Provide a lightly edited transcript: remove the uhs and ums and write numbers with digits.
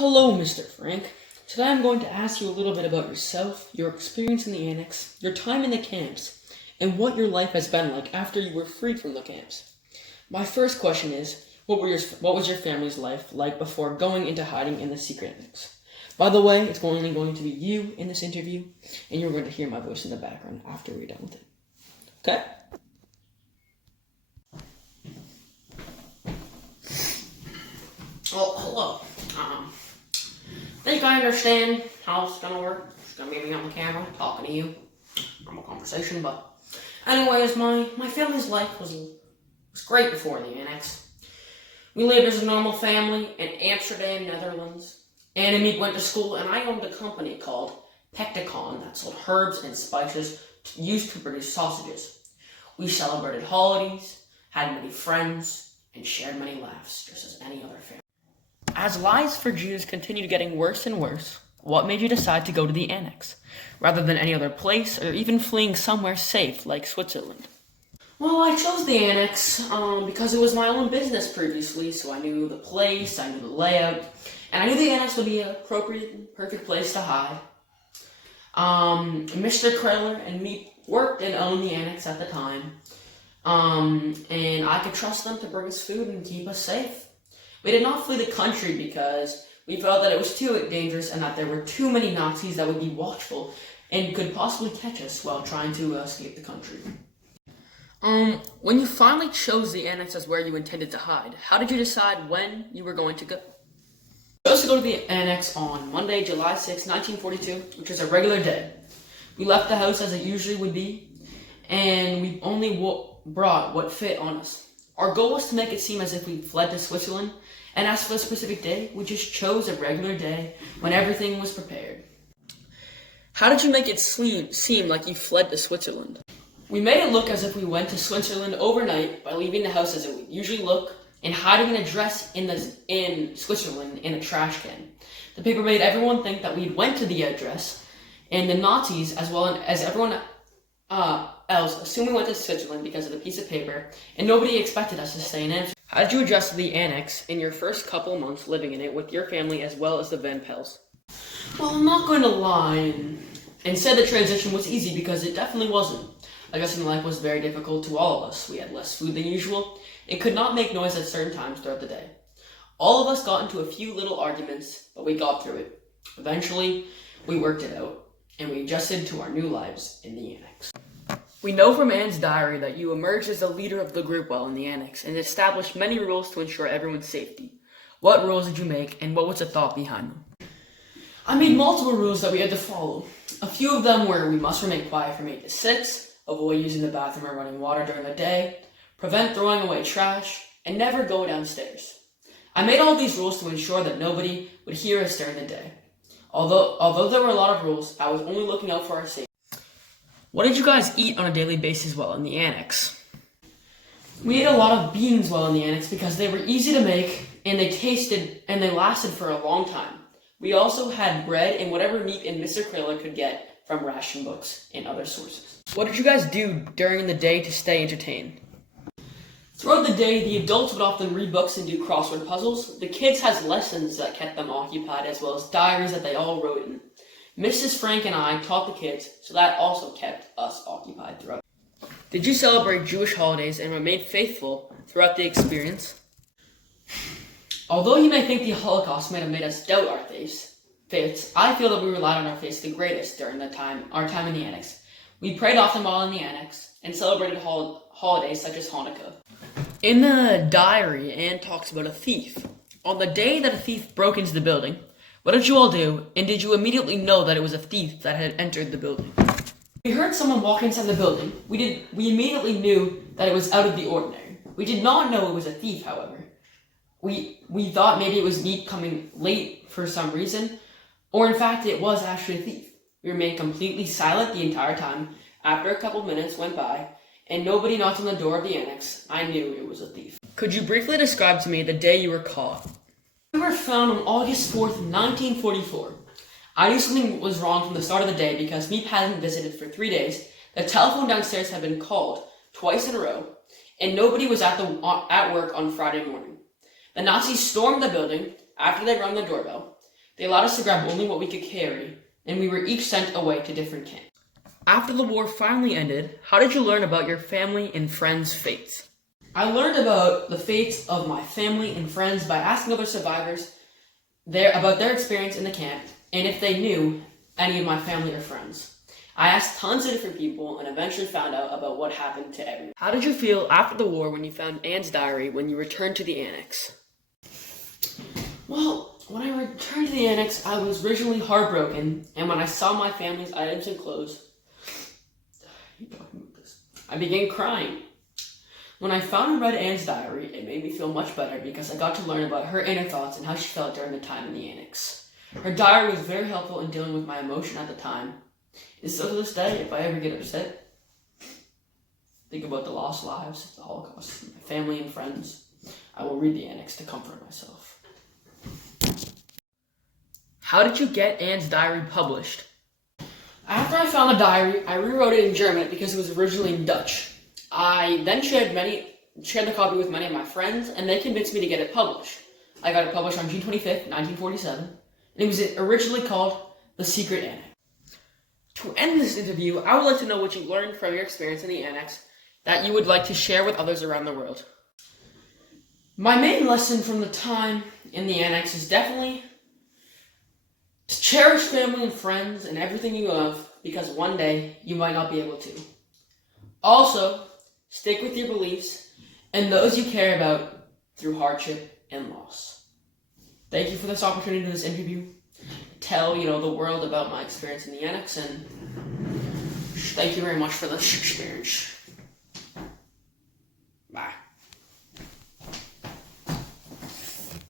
Hello, Mr. Frank. Today I'm going to ask you a little bit about yourself, your experience in the annex, your time in the camps, and what your life has been like after you were freed from the camps. My first question is, what was your family's life like before going into hiding in the secret annex? By the way, it's only going to be you in this interview, and you're going to hear my voice in the background after we're done with it. Okay? Well, hello. I think I understand how it's gonna work. It's gonna be me on the camera talking to you. Normal conversation, but anyways, my family's life was great before the annex. We lived as a normal family in Amsterdam, Netherlands. Anne and me went to school, and I owned a company called Pecticon that sold herbs and spices used to produce sausages. We celebrated holidays, had many friends, and shared many laughs, just as any other family. As lives for Jews continued getting worse and worse, what made you decide to go to the annex, rather than any other place, or even fleeing somewhere safe like Switzerland? Well, I chose the annex because it was my own business previously, so I knew the place, I knew the layout, and I knew the annex would be an appropriate and perfect place to hide. Mr. Kreller and me worked and owned the annex at the time, and I could trust them to bring us food and keep us safe. We did not flee the country because we felt that it was too dangerous and that there were too many Nazis that would be watchful and could possibly catch us while trying to escape the country. When you finally chose the annex as where you intended to hide, how did you decide when you were going to go? We chose to go to the annex on Monday, July 6, 1942, which was a regular day. We left the house as it usually would be, and we only brought what fit on us. Our goal was to make it seem as if we fled to Switzerland, and as for the specific day, we just chose a regular day when everything was prepared. How did you make it seem like you fled to Switzerland? We made it look as if we went to Switzerland overnight by leaving the house as it would usually look and hiding an address in Switzerland in a trash can. The paper made everyone think that we went to the address, and the Nazis, as well as everyone else, assumed we went to Switzerland because of the piece of paper, and nobody expected us to stay in Amsterdam. How did you adjust to the annex in your first couple months living in it with your family as well as the Van Pels? Well, I'm not going to lie and say the transition was easy because it definitely wasn't. Adjusting life was very difficult to all of us. We had less food than usual and could not make noise at certain times throughout the day. All of us got into a few little arguments, but we got through it. Eventually, we worked it out, and we adjusted to our new lives in the annex. We know from Anne's diary that you emerged as the leader of the group while in the annex and established many rules to ensure everyone's safety. What rules did you make, and what was the thought behind them? I made multiple rules that we had to follow. A few of them were we must remain quiet from 8 to 6, avoid using the bathroom or running water during the day, prevent throwing away trash, and never go downstairs. I made all these rules to ensure that nobody would hear us during the day. Although there were a lot of rules, I was only looking out for our safety. What did you guys eat on a daily basis while in the annex? We ate a lot of beans while in the annex because they were easy to make and they lasted for a long time. We also had bread and whatever meat and Mr. Kreller could get from ration books and other sources. What did you guys do during the day to stay entertained? Throughout the day, the adults would often read books and do crossword puzzles. The kids had lessons that kept them occupied as well as diaries that they all wrote in. Mrs. Frank and I taught the kids, so that also kept us occupied throughout. Did you celebrate Jewish holidays and remain faithful throughout the experience? Although you may think the Holocaust may have made us doubt our faiths, I feel that we relied on our faiths the greatest during our time in the annex. We prayed often while in the annex and celebrated holidays such as Hanukkah. In the diary, Anne talks about a thief. On the day that a thief broke into the building, what did you all do, and did you immediately know that it was a thief that had entered the building? We heard someone walk inside the building. We immediately knew that it was out of the ordinary. We did not know it was a thief, however. We thought maybe it was me coming late for some reason, or in fact it was actually a thief. We remained completely silent the entire time. After a couple minutes went by, and nobody knocked on the door of the annex, I knew it was a thief. Could you briefly describe to me the day you were caught? We were found on August 4th, 1944. I knew something was wrong from the start of the day because Meep hadn't visited for 3 days, the telephone downstairs had been called twice in a row, and nobody was at work on Friday morning. The Nazis stormed the building after they rung the doorbell, They allowed us to grab only what we could carry, and we were each sent away to different camps. After the war finally ended, how did you learn about your family and friends' fates? I learned about the fates of my family and friends by asking other survivors about their experience in the camp and if they knew any of my family or friends. I asked tons of different people and eventually found out about what happened to everyone. How did you feel after the war when you found Anne's diary when you returned to the annex? Well, when I returned to the annex, I was originally heartbroken, and when I saw my family's items and clothes, I began crying. When I found and read Anne's diary, it made me feel much better because I got to learn about her inner thoughts and how she felt during the time in the annex. Her diary was very helpful in dealing with my emotion at the time. And still to this day, if I ever get upset, think about the lost lives, the Holocaust, my family and friends, I will read the annex to comfort myself. How did you get Anne's diary published? After I found the diary, I rewrote it in German because it was originally in Dutch. I then shared the copy with many of my friends, and they convinced me to get it published. I got it published on June 25th, 1947, and it was originally called The Secret Annex. To end this interview, I would like to know what you learned from your experience in the annex that you would like to share with others around the world. My main lesson from the time in the annex is definitely to cherish family and friends and everything you love, because one day you might not be able to. Also, stick with your beliefs and those you care about through hardship and loss. Thank you for this opportunity to this interview. Tell the world about my experience in the annex, and thank you very much for this experience.